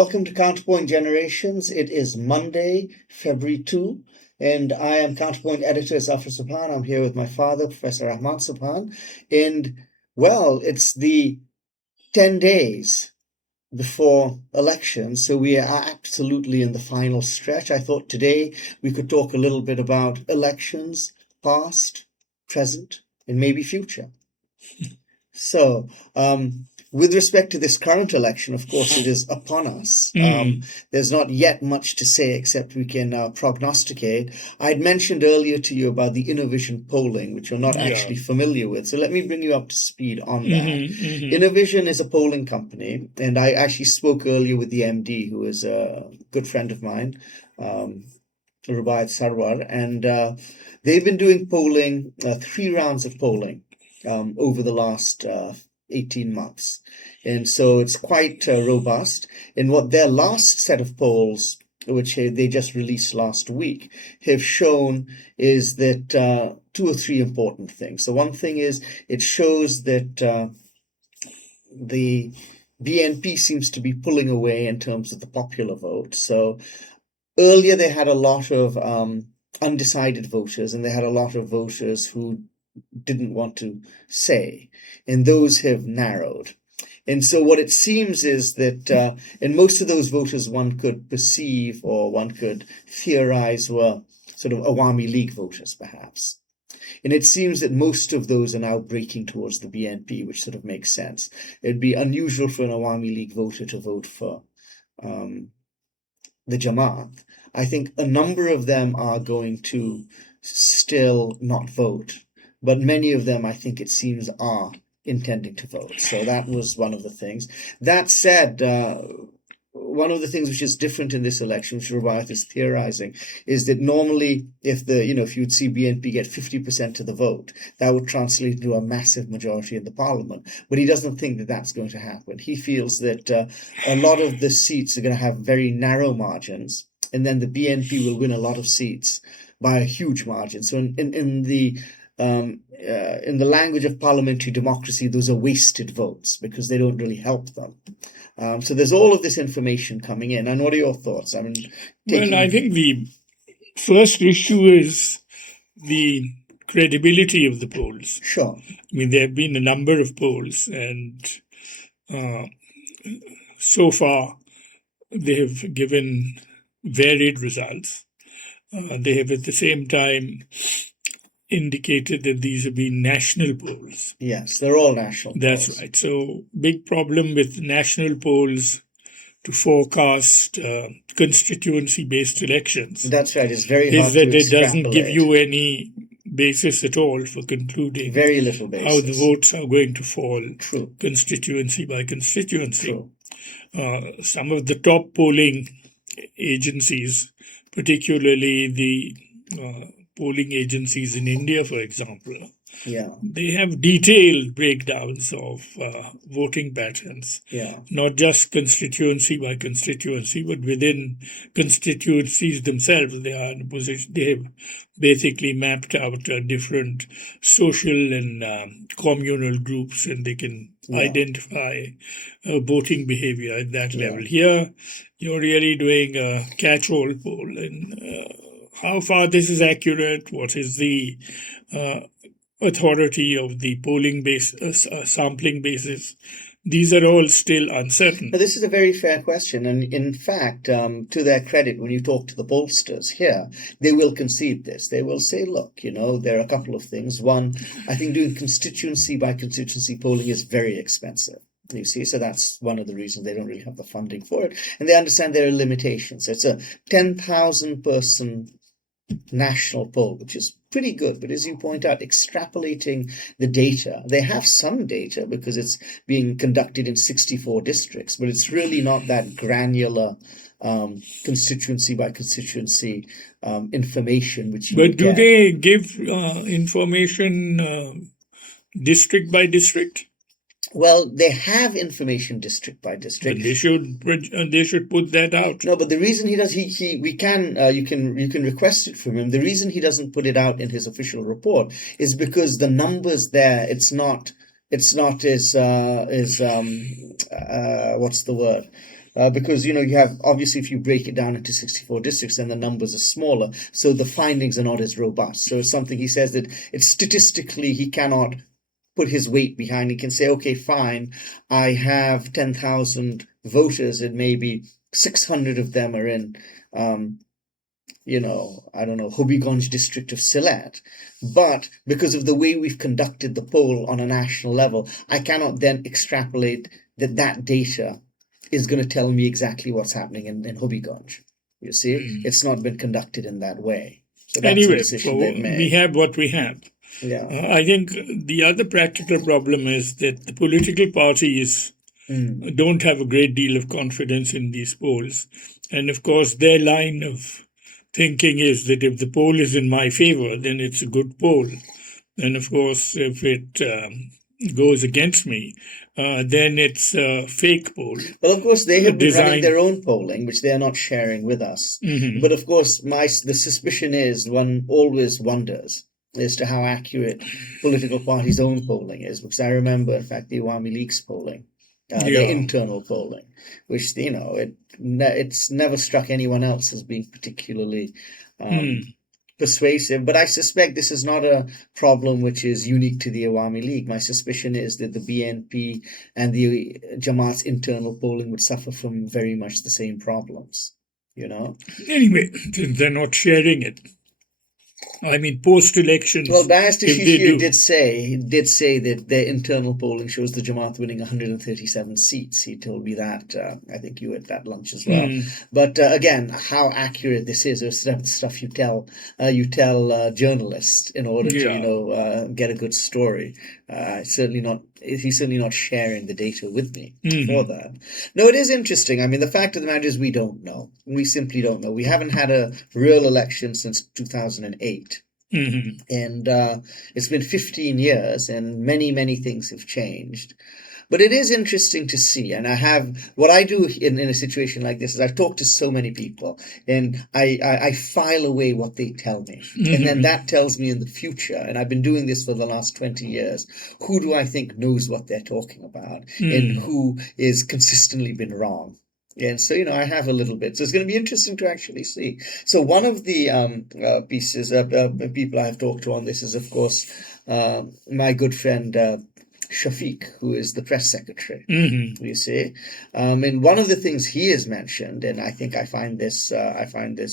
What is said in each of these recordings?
welcome to Counterpoint Generations. It is Monday, February 2, and I am Counterpoint editor Zafar Sobhan. I'm here with my father, Professor Rehman Sobhan, and well, it's the 10 days before elections, so we are absolutely in the final stretch. I thought today we could talk a little bit about elections, past, present, and maybe future. So, with respect to this current election, of course, it is upon us. There's not yet much to say except we can prognosticate. I'd mentioned earlier to you about the Innovision polling, which you're not actually familiar with. So let me bring you up to speed on that. Innovision is a polling company, and I actually spoke earlier with the MD, who is a good friend of mine, Rubaiyat Sarwar, and they've been doing polling, 3 rounds of polling over the last 18 months. And so it's quite robust. And what their last set of polls, which they just released last week, have shown is that 2 or 3 important things. So one thing is it shows that the BNP seems to be pulling away in terms of the popular vote. So earlier they had a lot of undecided voters, and they had a lot of voters who didn't want to say, and those have narrowed. And so what it seems is that, and most of those voters one could perceive or one could theorize were sort of Awami League voters, perhaps. And it seems that most of those are now breaking towards the BNP, which sort of makes sense. It'd be unusual for an Awami League voter to vote for the Jamaat. I think a number of them are going to still not vote, but many of them, I think it seems, are intending to vote. So that was one of the things. That said, one of the things which is different in this election, which Rubaiyat is theorizing, is that normally if you'd see BNP get 50% of the vote, that would translate into a massive majority in the parliament. But he doesn't think that that's going to happen. He feels that a lot of the seats are going to have very narrow margins, and then the BNP will win a lot of seats by a huge margin. So in the language of parliamentary democracy, those are wasted votes because they don't really help them. So there's all of this information coming in. And what are your thoughts? I mean, Well, I think the first issue is the credibility of the polls. Sure. I mean, there have been a number of polls, and so far they have given varied results. They have at the same time indicated that these have been national polls. Yes, they're all national polls. That's right. So, big problem with national polls to forecast constituency-based elections. That's right. It's very hard is that to it doesn't give extrapolate. you any basis at all for concluding Very little basis. how the votes are going to fall. True. Constituency by constituency. True. Some of the top polling agencies, particularly the polling agencies in India, for example, they have detailed breakdowns of voting patterns, not just constituency by constituency, but within constituencies themselves. They are in a position, they have basically mapped out different social and communal groups, and they can identify voting behavior at that level. Here, you're really doing a catch-all poll, and how far this is accurate, what is the authority of the polling sampling basis, these are all still uncertain. But this is a very fair question. And in fact, to their credit, when you talk to the pollsters here, they will concede this. They will say, look, there are a couple of things. One, I think doing constituency by constituency polling is very expensive. You see, so that's one of the reasons they don't really have the funding for it. And they understand there are limitations. It's a 10,000 person national poll, which is pretty good. But as you point out, extrapolating the data, they have some data because it's being conducted in 64 districts, but it's really not that granular constituency by constituency information. But do they give information district by district? Well, they have information district by district. But they should put that out. No, but the reason he does, you can request it from him. The reason he doesn't put it out in his official report is because the numbers there, it's not as what's the word? because, you have, obviously, if you break it down into 64 districts, then the numbers are smaller, so the findings are not as robust. So it's something he says that it's statistically he cannot put his weight behind. He can say, okay, fine, I have 10,000 voters and maybe 600 of them are in, I don't know, Hobiganj district of Sylhet. But because of the way we've conducted the poll on a national level, I cannot then extrapolate that data is going to tell me exactly what's happening in Hobiganj. You see, it's not been conducted in that way. So that's Anyway, a decision they've made. we have what we have. Yeah. I think the other practical problem is that the political parties don't have a great deal of confidence in these polls. And of course, their line of thinking is that if the poll is in my favor, then it's a good poll. And of course, if it goes against me, then it's a fake poll. Well, of course, they have been running their own polling, which they are not sharing with us. But of course, the suspicion is, one always wonders as to how accurate political parties' own polling is, because I remember, in fact, the Awami League's polling, their internal polling, which, it's never struck anyone else as being particularly persuasive. But I suspect this is not a problem which is unique to the Awami League. My suspicion is that the BNP and the Jamaat's internal polling would suffer from very much the same problems, Anyway, they're not sharing it. I mean, post-elections. Well, Barrister Shishir did say that their internal polling shows the Jamaat winning 137 seats. He told me that. I think you were at that lunch as well. But again, how accurate this is stuff you tell journalists in order to get a good story. He's certainly not sharing the data with me for that. No, it is interesting. I mean, the fact of the matter is we don't know. We simply don't know. We haven't had a real election since 2008. And it's been 15 years and many, many things have changed. But it is interesting to see. And what I do in a situation like this is I've talked to so many people and I file away what they tell me. And then that tells me in the future, and I've been doing this for the last 20 years, who do I think knows what they're talking about and who is consistently been wrong. And so, I have a little bit. So it's going to be interesting to actually see. So one of the people I have talked to on this is, of course, my good friend Shafiq, who is the press secretary, you see. And one of the things he has mentioned, and I think I find this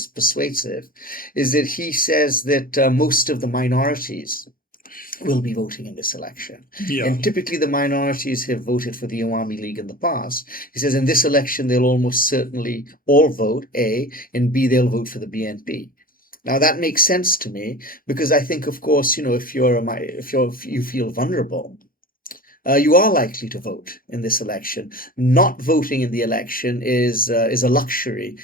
persuasive, is that he says that most of the minorities will be voting in this election. And typically the minorities have voted for the Awami League in the past. He says in this election they'll almost certainly all vote, A, and B, they'll vote for the BNP. Now that makes sense to me because I think, of course, if you feel vulnerable, you are likely to vote in this election. Not voting in the election is a luxury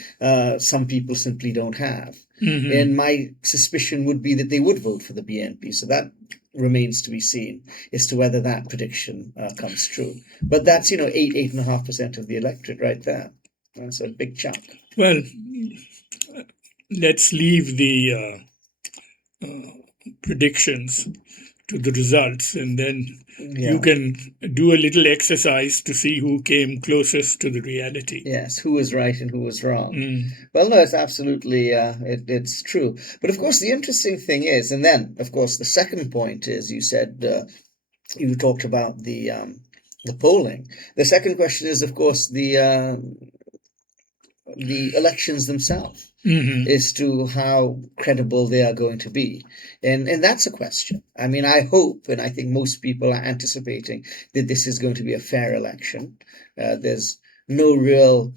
some people simply don't have. And my suspicion would be that they would vote for the BNP. So that remains to be seen as to whether that prediction comes true. But that's 8.5% of the electorate right there. That's a big chunk. Well, let's leave the predictions to the results, and then you can do a little exercise to see who came closest to the reality. Yes, who was right and who was wrong. Well, no, it's absolutely, it's true. But of course, the interesting thing is, and then, of course, the second point is, you said, you talked about the polling. The second question is, of course, the elections themselves. As to how credible they are going to be. And that's a question. I mean, I hope, and I think most people are anticipating that this is going to be a fair election. There's no real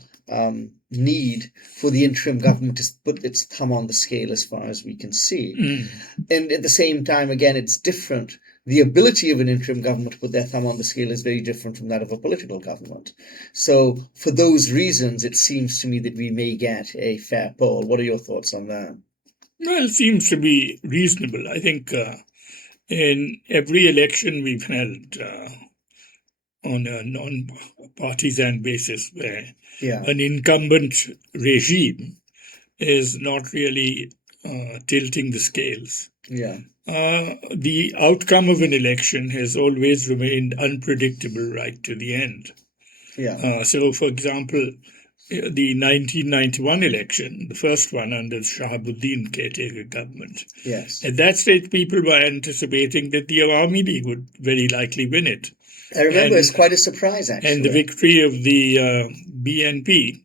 need for the interim government to put its thumb on the scale as far as we can see. And at the same time, again, it's different. The ability of an interim government to put their thumb on the scale is very different from that of a political government. So for those reasons, it seems to me that we may get a fair poll. What are your thoughts on that? Well, it seems to be reasonable. I think in every election we've held on a non-partisan basis where an incumbent regime is not really tilting the scales. The outcome of an election has always remained unpredictable right to the end. So, for example, the 1991 election, the first one under Shahabuddin caretaker government. Yes. At that stage, people were anticipating that the Awami League would very likely win it. I remember it's quite a surprise, actually. And the victory of the BNP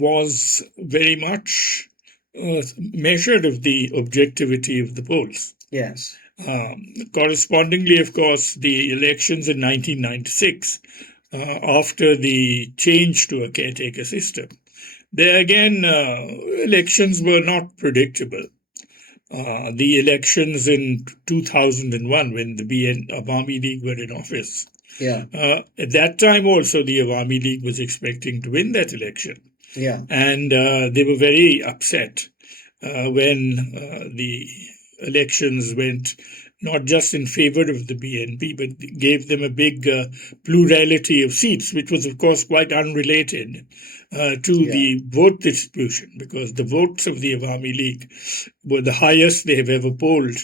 was very much measured of the objectivity of the polls. Yes. Correspondingly, of course, the elections in 1996, after the change to a caretaker system, there again, elections were not predictable. The elections in 2001, when the Awami League were in office, at that time also the Awami League was expecting to win that election. Yeah. And they were very upset when the elections went not just in favor of the BNP, but gave them a big plurality of seats, which was, of course, quite unrelated to the vote distribution, because the votes of the Awami League were the highest they have ever polled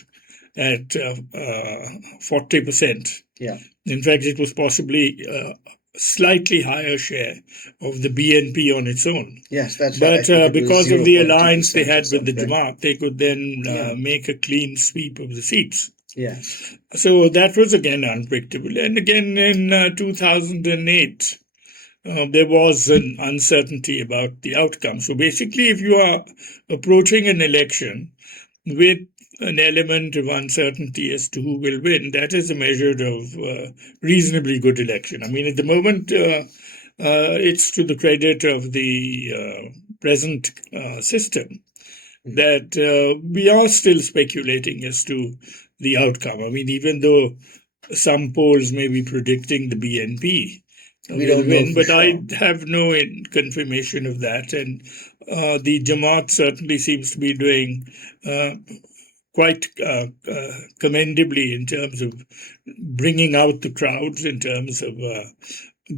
at 40%. Yeah. In fact, it was possibly a slightly higher share of the BNP on its own. Yes, that's right. But because of the alliance they had with the Jamaat, they could then make a clean sweep of the seats. Yes. So that was again unpredictable. And again in 2008, there was an uncertainty about the outcome. So basically, if you are approaching an election with an element of uncertainty as to who will win, that is a measure of reasonably good election. I mean, at the moment, it's to the credit of the present system that we are still speculating as to the outcome. I mean, even though some polls may be predicting the BNP will win, but I have no confirmation of that. And the Jamaat certainly seems to be doing quite commendably in terms of bringing out the crowds, in terms of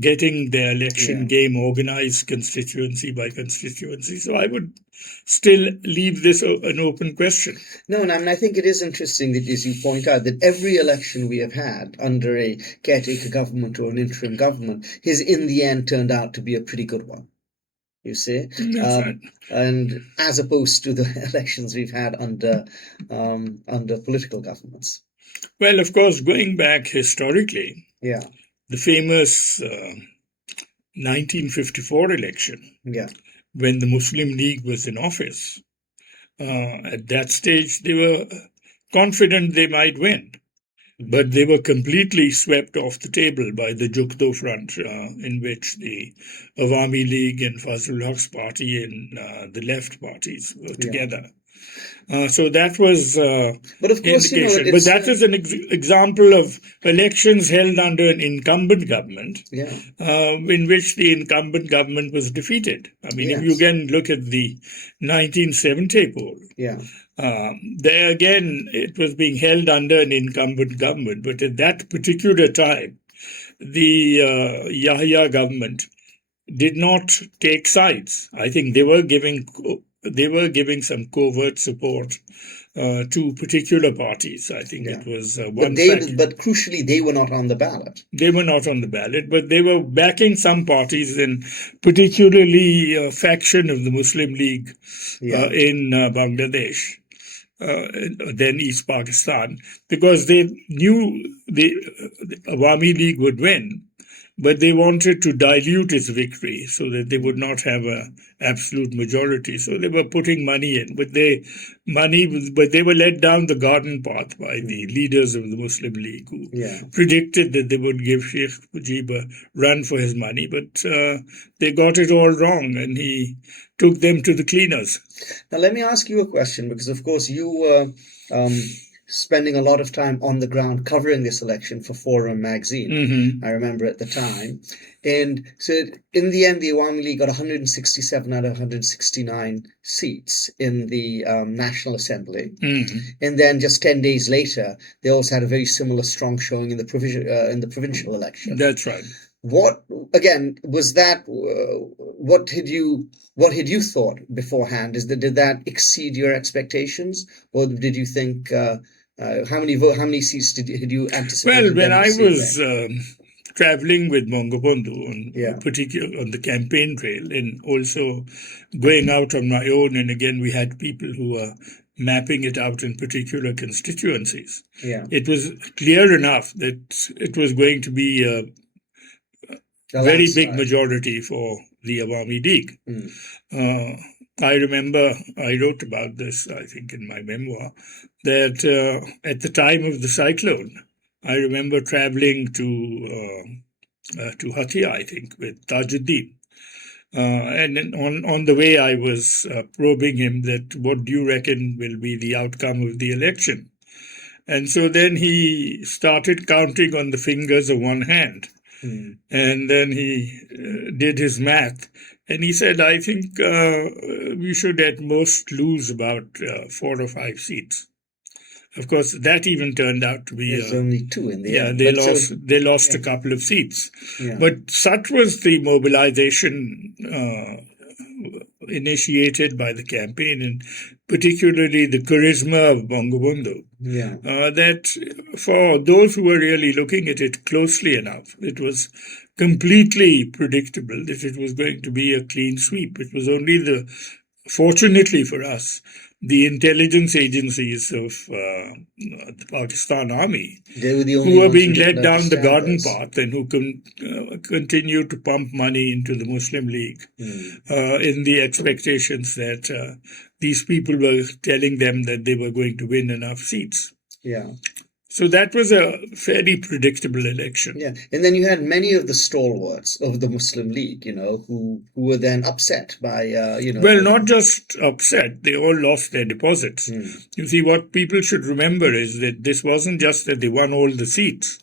getting their election game organized constituency by constituency. So I would still leave this an open question. No, and I mean, I think it is interesting that, as you point out, that every election we have had under a caretaker government or an interim government has in the end turned out to be a pretty good one. You see, right. And as opposed to the elections we've had under political governments. Well, of course, going back historically, the famous 1954 election, when the Muslim League was in office, at that stage they were confident they might win. But they were completely swept off the table by the Jukdo Front, in which the Awami League and Fazlul Haq's party and the left parties were together. So that was but of course, indication. But that is an example of elections held under an incumbent government, in which the incumbent government was defeated. I mean, if you again look at the 1970 poll, there again it was being held under an incumbent government. But at that particular time, the Yahya government did not take sides. I think they were giving some covert support to particular parties. I think it was one factor. But crucially, they were not on the ballot. They were not on the ballot, but they were backing some parties, and particularly a faction of the Muslim League in Bangladesh, then East Pakistan, because they knew the Awami League would win. But they wanted to dilute its victory so that they would not have an absolute majority. So they were putting money in, but they were led down the garden path by the leaders of the Muslim League, who predicted that they would give Sheikh Mujib a run for his money. But they got it all wrong, and he took them to the cleaners. Now, let me ask you a question, because, of course, you were spending a lot of time on the ground covering this election for Forum magazine, I remember at the time. And so in the end, the Awami League got 167 out of 169 seats in the National Assembly. And then just 10 days later, they also had a very similar strong showing in the provincial election. That's right. What, again, was that, what had you thought beforehand? Did that exceed your expectations? Or did you think, how many seats had you anticipated? Well, when I was traveling with Bangabandhu on the campaign trail, and also going out on my own. And again, we had people who were mapping it out in particular constituencies. It was clear enough that it was going to be a very big majority for the Awami League. I remember I wrote about this, I think, in my memoir, that at the time of the cyclone, I remember traveling to Hatia, I think, with Tajuddin. And then on the way, I was probing him that what do you reckon will be the outcome of the election? And so then he started counting on the fingers of one hand. And then he did his math. And he said, I think we should at most lose about 4 or 5 seats. Of course, that even turned out to be... There's only 2 in the end. They lost a couple of seats. But such was the mobilization initiated by the campaign, and particularly the charisma of Bangabandhu, that for those who were really looking at it closely enough, it was completely predictable that it was going to be a clean sweep. It was only fortunately for us, the intelligence agencies of the Pakistan Army, who were being led down the garden path and who continued to pump money into the Muslim League in the expectations that these people were telling them that they were going to win enough seats. So that was a fairly predictable election. And then you had many of the stalwarts of the Muslim League, who were then upset by, Well, not just upset, they all lost their deposits. You see, what people should remember is that this wasn't just that they won all the seats.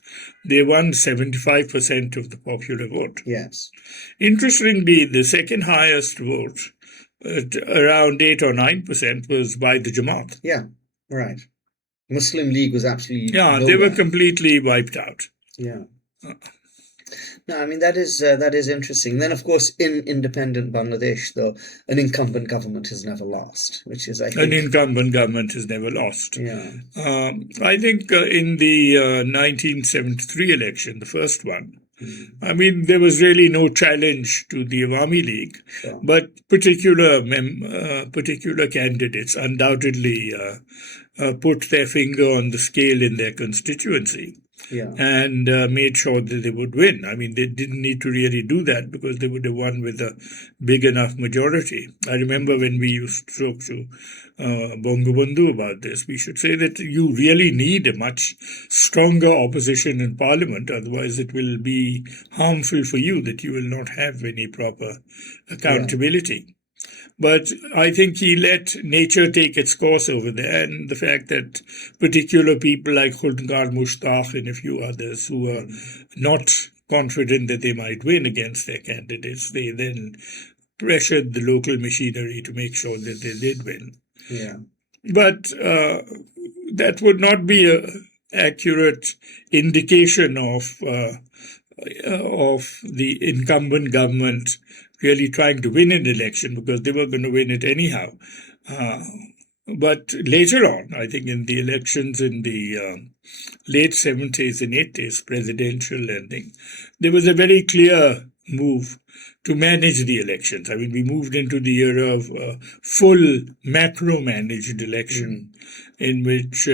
They won 75% of the popular vote. Interestingly, the second highest vote, at around 8 or 9%, was by the Jamaat. Muslim League was absolutely they were completely wiped out. No, I mean, that is interesting. Then, of course, in independent Bangladesh, though, an incumbent government has never lost, which is, I think... An incumbent government has never lost. I think in the 1973 election, the first one, I mean, there was really no challenge to the Awami League, but particular candidates undoubtedly put their finger on the scale in their constituency and made sure that they would win. I mean, they didn't need to really do that because they would have won with a big enough majority. I remember when we used to talk to Bangabandhu about this, we should say that you really need a much stronger opposition in parliament, otherwise it will be harmful for you, that you will not have any proper accountability. But I think he let nature take its course over there, and the fact that particular people like Khulnkar Mushtaq and a few others who were not confident that they might win against their candidates, they then pressured the local machinery to make sure that they did win. But that would not be an accurate indication of the incumbent government really trying to win an election, because they were going to win it anyhow. But later on, I think in the elections in the late 70s and 80s, presidential ending, there was a very clear move to manage the elections. I mean, we moved into the era of full macro-managed election in which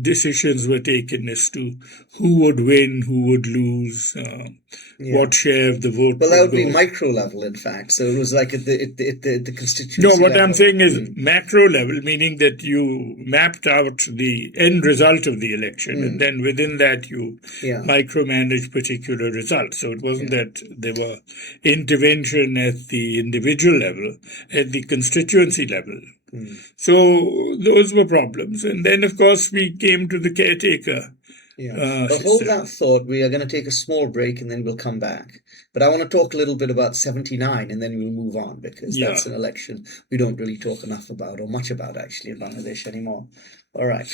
decisions were taken as to who would win, who would lose, what share of the vote. Well, that would be micro level, in fact. So it was like at the constituency No, what level. I'm saying is macro level, meaning that you mapped out the end result of the election, and then within that you micromanage particular results. So it wasn't that there were intervention at the individual level, at the constituency level. So those were problems. And then, of course, we came to the caretaker. But hold that thought. We are going to take a small break and then we'll come back. But I want to talk a little bit about 79 and then we'll move on, because that's an election we don't really talk enough about, or much about actually, in Bangladesh anymore. All right,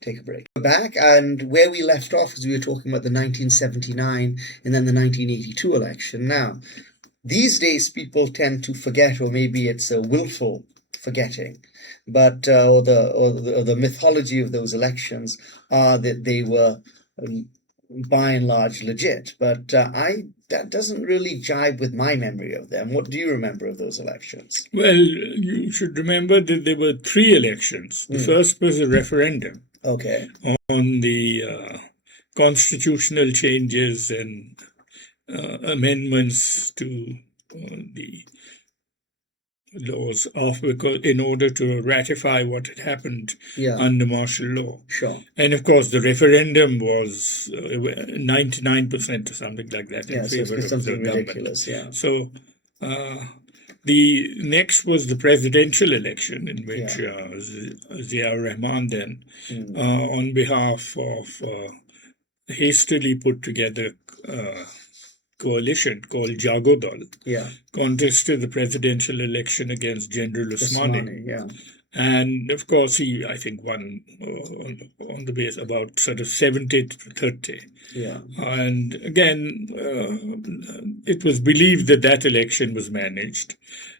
take a break. We're back, and where we left off is we were talking about the 1979 and then the 1982 election. Now, these days people tend to forget, or maybe it's a willful forgetting, but or the mythology of those elections are that they were by and large legit, but that doesn't really jibe with my memory of them. What do you remember of those elections? Well, you should remember that there were three elections. The first was a referendum on the constitutional changes and amendments to the laws in order to ratify what had happened under martial law. Sure. And of course, the referendum was 99% or something like that in favor of the ridiculous, government. So the next was the presidential election, in which Zia Rehman then, on behalf of hastily put together coalition called Jago Dal, contested the presidential election against General Usmani. And of course, he, I think, won on the base about sort of 70-30. And again, it was believed that that election was managed,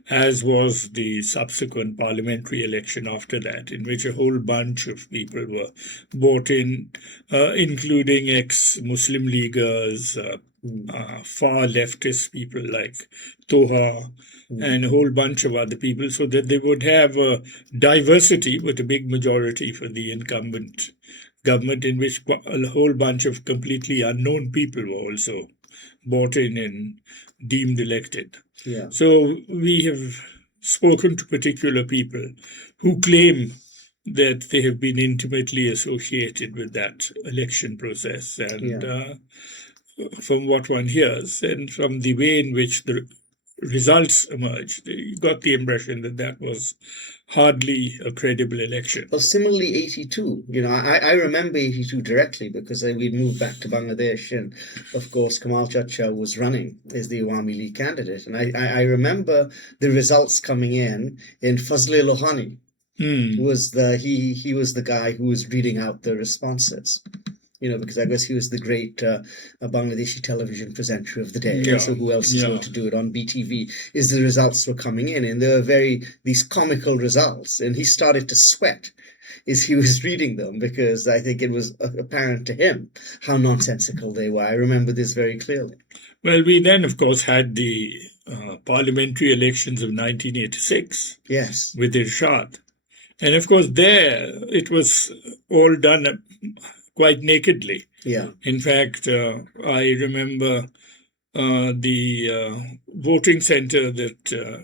as was the subsequent parliamentary election after that, in which a whole bunch of people were bought in, including ex-Muslim Leaguers, far leftist people like Toha, and a whole bunch of other people, so that they would have a diversity, but a big majority for the incumbent government, in which a whole bunch of completely unknown people were also bought in and deemed elected. So we have spoken to particular people who claim that they have been intimately associated with that election process. And from what one hears and from the way in which the results emerged, you got the impression that that was hardly a credible election. Well, similarly, 82. I remember 82 directly because we'd moved back to Bangladesh, and of course, Kamal Chacha was running as the Awami League candidate. And I remember the results coming in Fazle Lohani was he was the guy who was reading out the responses. Because I guess he was the great Bangladeshi television presenter of the day. So who else is going to do it on BTV? The results were coming in, and they were these comical results. And he started to sweat as he was reading them, because I think it was apparent to him how nonsensical they were. I remember this very clearly. Well, we then, of course, had the parliamentary elections of 1986 with Irshad. And of course, there it was all done quite nakedly. In fact, I remember the voting center that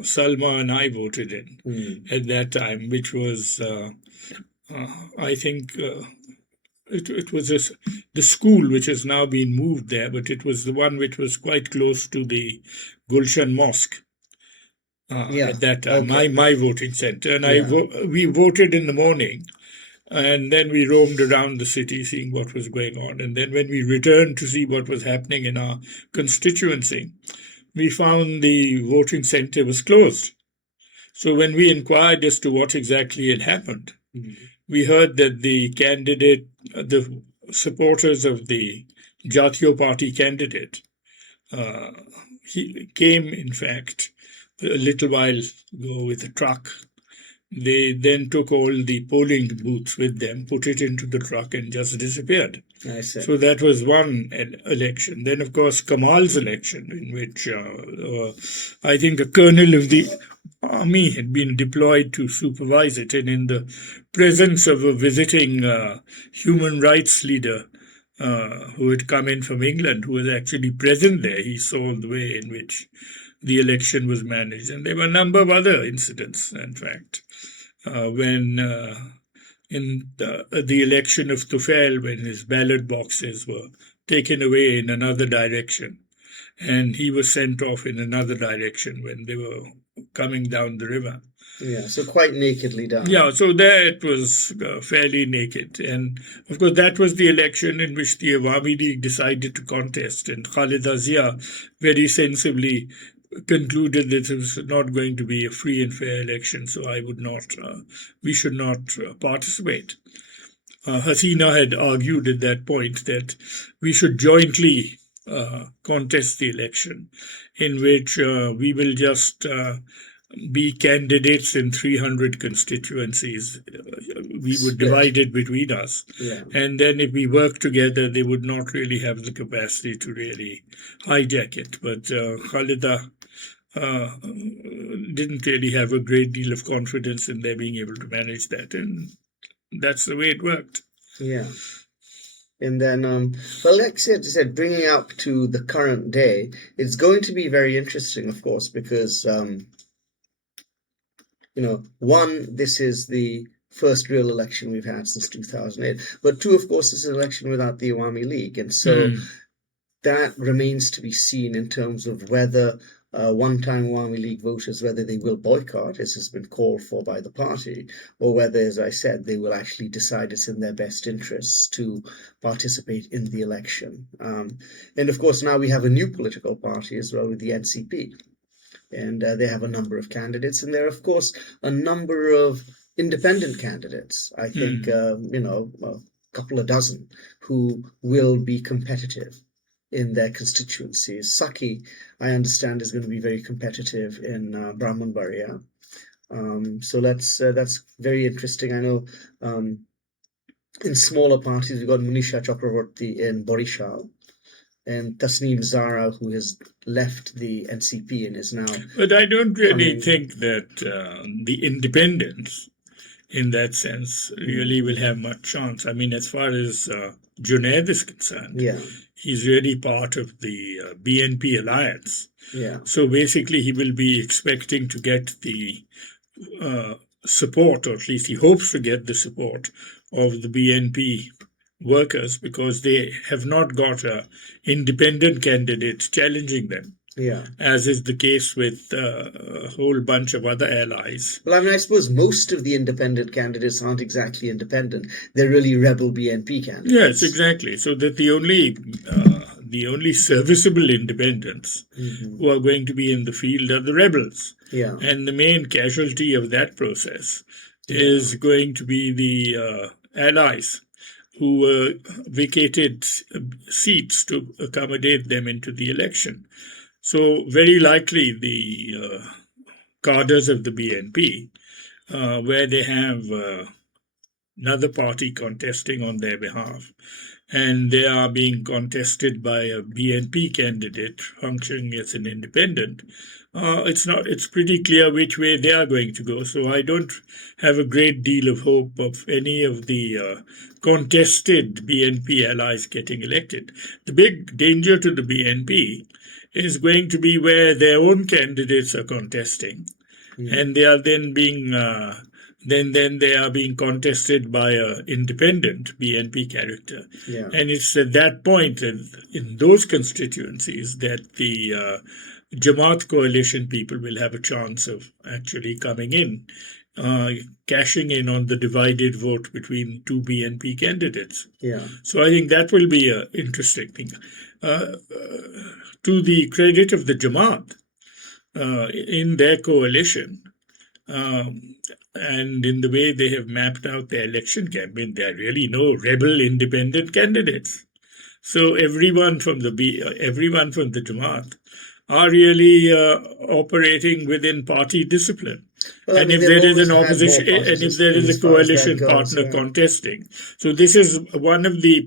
Salma and I voted in at that time, which was, I think, it was the school which has now been moved there, but it was the one which was quite close to the Gulshan Mosque. At that time, my voting center. And we voted in the morning. And then we roamed around the city seeing what was going on. And then when we returned to see what was happening in our constituency, we found the voting center was closed. So when we inquired as to what exactly had happened, we heard that the supporters of the Jatiyo Party candidate, he came, in fact, a little while ago with a truck. They then took all the polling booths with them, put it into the truck, and just disappeared. I see. So that was one election. Then, of course, Kamal's election, in which I think a colonel of the army had been deployed to supervise it, and in the presence of a visiting human rights leader who had come in from England, who was actually present there, he saw the way in which the election was managed. And there were a number of other incidents, in fact. When in the election of Tufail, when his ballot boxes were taken away in another direction, and he was sent off in another direction when they were coming down the river. So quite nakedly done. So there it was fairly naked. And of course, that was the election in which the Awami League decided to contest, and Khaleda Zia very sensibly concluded that it was not going to be a free and fair election, so we should not participate. Hasina had argued at that point that we should jointly contest the election, in which we will just be candidates in 300 constituencies. we would divide it between us. Yeah. And then if we work together, they would not really have the capacity to really hijack it. But Khalida didn't really have a great deal of confidence in their being able to manage that. And that's the way it worked. Yeah. And then, well, like I said, bringing up to the current day, it's going to be very interesting, of course, because, one, this is the first real election we've had since 2008. But two, of course, it's an election without the Awami League. And so that remains to be seen in terms of whether one-time Awami League voters, whether they will boycott, as has been called for by the party, or whether, as I said, they will actually decide it's in their best interests to participate in the election. And of course, now we have a new political party as well with the NCP. And they have a number of candidates. And there are, of course, a number of independent candidates, I think, a couple of dozen, who will be competitive in their constituencies. Saki, I understand, is going to be very competitive in Brahmanbaria. So that's very interesting. I know in smaller parties, we've got Munisha Chakravorty in Borishal, and Tasneem Zara, who has left the NCP and is now... But I don't really think that the independents, in that sense, really will have much chance. I mean, as far as Junaid is concerned, he's really part of the BNP alliance. Yeah. So basically, he will be expecting to get the support, or at least he hopes to get the support of the BNP workers, because they have not got an independent candidate challenging them. Yeah. As is the case with a whole bunch of other allies. Well, I mean, I suppose most of the independent candidates aren't exactly independent. They're really rebel BNP candidates. Yes, exactly. So that the only serviceable independents who are going to be in the field are the rebels. Yeah. And the main casualty of that process is going to be the allies who vacated seats to accommodate them into the election. So very likely the cadres of the BNP, where they have another party contesting on their behalf, and they are being contested by a BNP candidate functioning as an independent, it's pretty clear which way they are going to go. So I don't have a great deal of hope of any of the contested BNP allies getting elected. The big danger to the BNP is going to be where their own candidates are contesting, and they are then being then they are being contested by an independent BNP character. Yeah. And it's at that point in those constituencies that the Jamaat coalition people will have a chance of actually coming in, cashing in on the divided vote between two BNP candidates. Yeah. So I think that will be an interesting thing. To the credit of the Jamaat, in their coalition, and in the way they have mapped out their election campaign, there are really no rebel independent candidates. So everyone from the Jamaat are really operating within party discipline. Well, and if there is an opposition, and if there is a coalition partner contesting, so this is one of the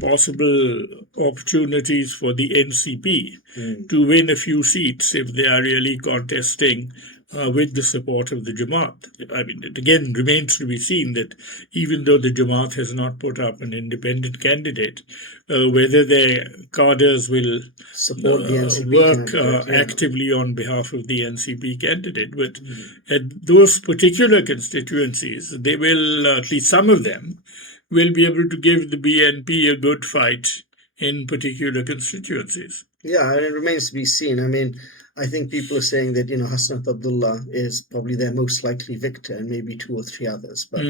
possible opportunities for the NCP to win a few seats if they are really contesting with the support of the Jamaat. I mean, it again remains to be seen that even though the Jamaat has not put up an independent candidate, whether their cadres will support the NCP work actively on behalf of the NCP candidate. But at those particular constituencies, they will, at least some of them, will be able to give the BNP a good fight in particular constituencies. Yeah, it remains to be seen. I mean, I think people are saying that, Hasnat Abdullah is probably their most likely victor, and maybe two or three others, but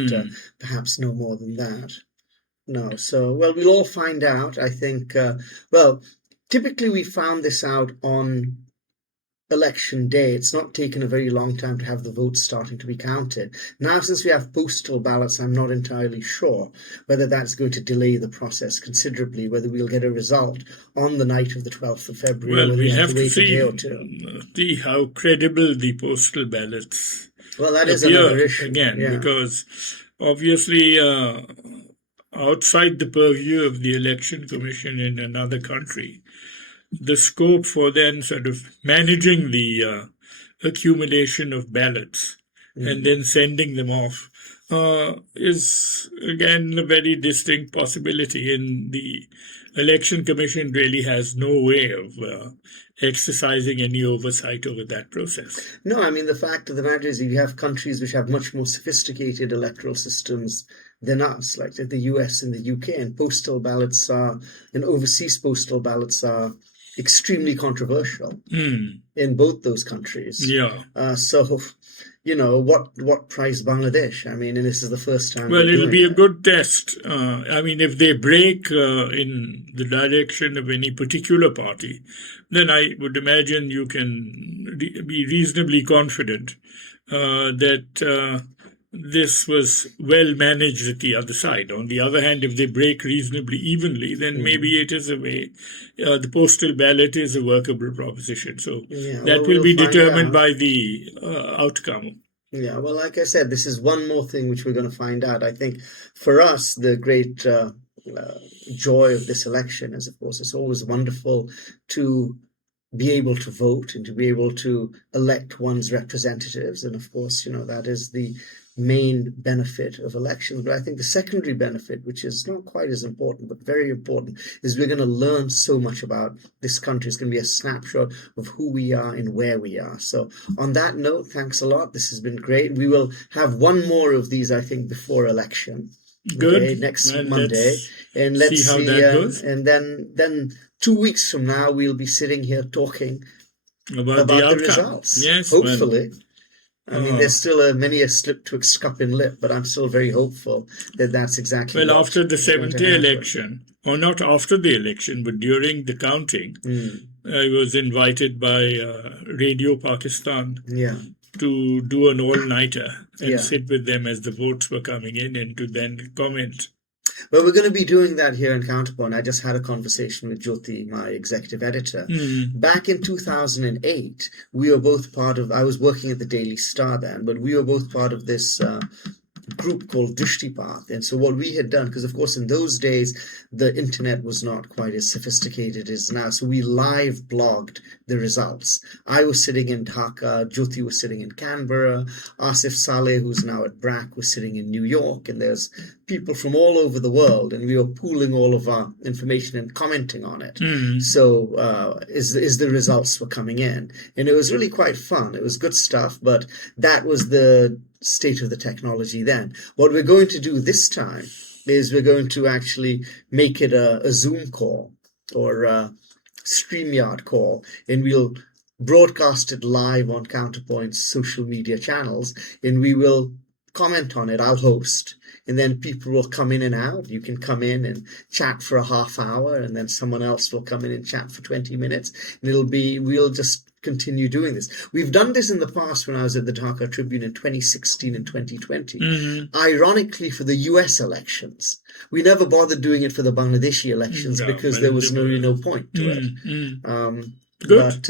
perhaps no more than that. No, so, well, we'll all find out. I think, typically we found this out on election day. It's not taken a very long time to have the votes starting to be counted. Now, since we have postal ballots, I'm not entirely sure whether that's going to delay the process considerably, whether we'll get a result on the night of the 12th of February. Well, we have to wait see, a day or two. How credible the postal ballots Well, that is another issue. again, Yeah. because obviously outside the purview of the election commission in another country, the scope for then sort of managing the accumulation of ballots and then sending them off is again a very distinct possibility. And the election commission really has no way of exercising any oversight over that process. No, I mean, the fact of the matter is you have countries which have much more sophisticated electoral systems than us, like the US and the UK, and postal ballots are, and overseas postal ballots are extremely controversial in both those countries. Yeah. So, you know, what price Bangladesh? I mean, and this is the first time. Well, it'll be a good test. I mean, if they break in the direction of any particular party, then I would imagine you can be reasonably confident that this was well managed at the other side. On the other hand, if they break reasonably evenly, then maybe it is a way. The postal ballot is a workable proposition. So that will be determined by the outcome. Yeah, well, like I said, this is one more thing which we're going to find out. I think for us, the great joy of this election is, of course, it's always wonderful to be able to vote and to be able to elect one's representatives. And of course, you know, that is the main benefit of elections. But I think the secondary benefit, which is not quite as important, but very important, is we're going to learn so much about this country. It's going to be a snapshot of who we are and where we are. So on that note, thanks a lot. This has been great. We will have one more of these, I think, before election. Good. Okay, next Monday. And let's see how that goes. And then 2 weeks from now, we'll be sitting here talking about the results. Yes. Hopefully. I mean, there's still many a slip twixt cup and lip, but I'm still very hopeful that that's exactly well, after the 7th election, or not after the election, but during the counting, I was invited by Radio Pakistan to do an all-nighter and sit with them as the votes were coming in and to then comment. Well, we're going to be doing that here in Counterpoint. I just had a conversation with Jyoti, my executive editor. Back in 2008, we were both part of, I was working at the Daily Star then, but we were both part of this group called Drishtipath. And so what we had done, because of course in those days, the internet was not quite as sophisticated as now. So we live blogged the results. I was sitting in Dhaka, Jyoti was sitting in Canberra, Asif Saleh, who's now at BRAC, was sitting in New York, and there's people from all over the world, and we were pooling all of our information and commenting on it. So as the results were coming in. And it was really quite fun. It was good stuff, but that was the state of the technology then. What we're going to do this time is we're going to actually make it a Zoom call or a StreamYard call, and we'll broadcast it live on Counterpoint's social media channels, and we will comment on it. I'll host, and then people will come in and out. You can come in and chat for a half hour, and then someone else will come in and chat for 20 minutes, and we'll just continue doing this. We've done this in the past when I was at the Dhaka Tribune in 2016 and 2020. Ironically, for the US elections. We never bothered doing it for the Bangladeshi elections because there was really no point to it. But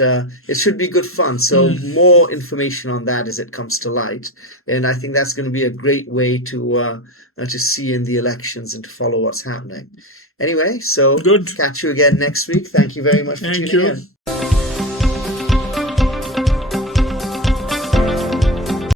it should be good fun. So more information on that as it comes to light. And I think that's going to be a great way to see in the elections and to follow what's happening. Anyway, so catch you again next week. Thank you very much for tuning in.